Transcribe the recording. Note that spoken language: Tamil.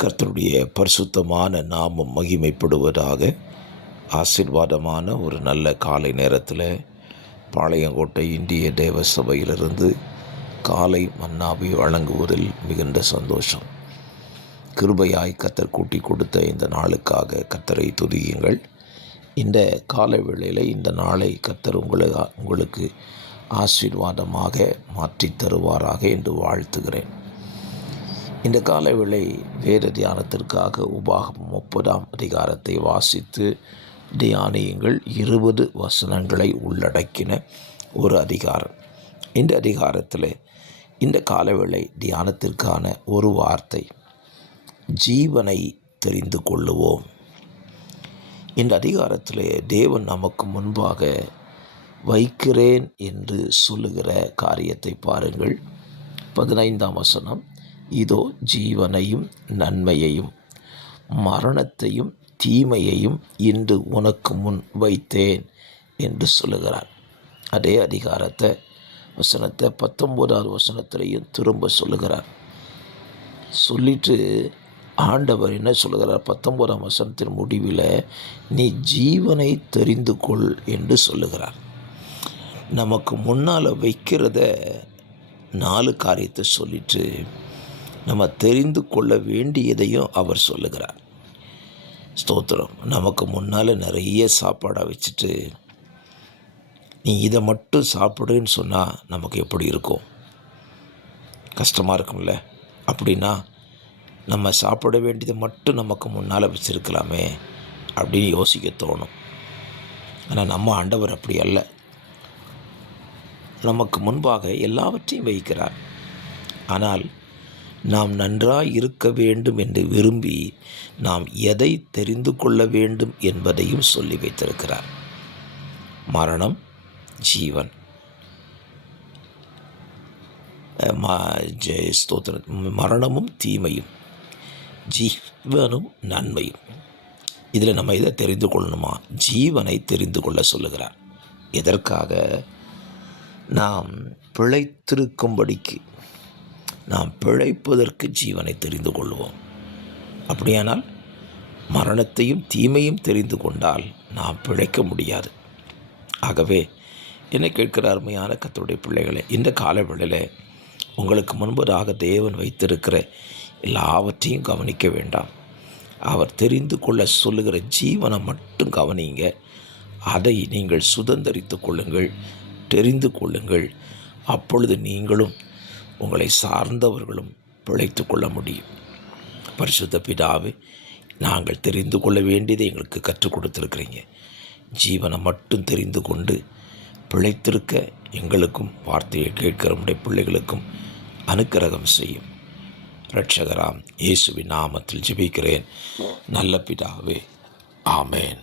கர்த்தருடைய பரிசுத்தமான நாமம் மகிமைப்படுவதாக. ஆசீர்வாதமான ஒரு நல்ல காலை நேரத்தில் பாளையங்கோட்டை இந்திய தேவ சபையிலிருந்து காலை மன்னாவை வழங்குவதில் மிகுந்த சந்தோஷம். கிருபையாய் கர்த்தர் கூட்டி கொடுத்த இந்த நாளுக்காக கர்த்தரை துதியுங்கள். இந்த காலை வேளையில் இந்த நாளை கர்த்தர் உங்களுக்கு ஆசீர்வாதமாக மாற்றி தருவாராக என்று வாழ்த்துகிறேன். இந்த காலவேளை வேத தியானத்திற்காக உபாகமம் 30ஆம் அதிகாரத்தை வாசித்து தியானியுங்கள். 20 வசனங்களை உள்ளடக்கின ஒரு அதிகாரம். இந்த அதிகாரத்தில் இந்த காலவேளை தியானத்திற்கான ஒரு வார்த்தை, ஜீவனை தெரிந்து கொள்ளுவோம். இந்த அதிகாரத்தில் தேவன் நமக்கு முன்பாக வைக்கிறேன் என்று சொல்லுகிற காரியத்தை பாருங்கள். 15ஆம் வசனம், இதோ ஜீவனையும் நன்மையையும் மரணத்தையும் தீமையையும் இன்று உனக்கு முன் வைத்தேன் என்று சொல்லுகிறார். அதே அதிகாரத்தை வசனத்தை 19ஆவது வசனத்திலையும் திரும்ப சொல்லுகிறார். சொல்லிட்டு ஆண்டவர் என்ன சொல்லுகிறார்? 19ஆம் வசனத்தின் முடிவில் நீ ஜீவனை தெரிந்து கொள் என்று சொல்லுகிறார். நமக்கு முன்னால் வைக்கிறத 4 காரியத்தை சொல்லிட்டு நம்ம தெரிந்து கொள்ள வேண்டியதையும் அவர் சொல்லுகிறார். ஸ்தோத்திரம். நமக்கு முன்னால் நிறைய சாப்பாடை வச்சுட்டு நீ இதை மட்டும் சாப்பிடுன்னு சொன்னால் நமக்கு எப்படி இருக்கும்? கஷ்டமாக இருக்கும்ல. அப்படின்னா நம்ம சாப்பிட வேண்டியதை மட்டும் நமக்கு முன்னால் வச்சுருக்கலாமே அப்படின்னு யோசிக்க தோணும். ஆனால் நம்ம ஆண்டவர் அப்படி அல்ல. நமக்கு முன்பாக எல்லாவற்றையும் வைக்கிறார். ஆனால் நாம் நன்றாய் இருக்க வேண்டும் என்று விரும்பி நாம் எதை தெரிந்து கொள்ள வேண்டும் என்பதையும் சொல்லி வைத்திருக்கிறார். மரணம், ஜீவன், மரணமும் தீமையும், ஜீவனும் நன்மையும். இதில் நம்ம இதை தெரிந்து கொள்ளணுமா? ஜீவனை தெரிந்து கொள்ள சொல்லுகிறார். எதற்காக? நாம் பிழைத்திருக்கும்படிக்கு, நாம் பிழைப்பதற்கு ஜீவனை தெரிந்து கொள்வோம். அப்படியானால் மரணத்தையும் தீமையும் தெரிந்து கொண்டால் நாம் பிழைக்க முடியாது. ஆகவே என்னை கேட்கிற அருமையான கர்த்தருடைய பிள்ளைகளை, இந்த காலவேளையில் உங்களுக்கு முன்பதாக தேவன் வைத்திருக்கிற எல்லாவற்றையும் கவனிக்க வேண்டாம். அவர் தெரிந்து கொள்ள சொல்லுகிற ஜீவனை மட்டும் கவனிங்க. அதை நீங்கள் சுதந்தரித்து கொள்ளுங்கள், தெரிந்து கொள்ளுங்கள். அப்பொழுது நீங்களும் உங்களை சார்ந்தவர்களும் பிழைத்து கொள்ள முடியும். பரிசுத்த பிதாவே, நாங்கள் தெரிந்து கொள்ள வேண்டியதை எங்களுக்கு கற்றுக் கொடுத்துருக்கிறீங்க. ஜீவனை மட்டும் தெரிந்து கொண்டு பிழைத்திருக்க எங்களுக்கும் வார்த்தையை கேட்கிற நம்முடைய பிள்ளைகளுக்கும் அனுக்கிரகம் செய்யும். இரட்சகராம் இயேசுவின் நாமத்தில் ஜெபிக்கிறேன் நல்ல பிதாவே, ஆமேன்.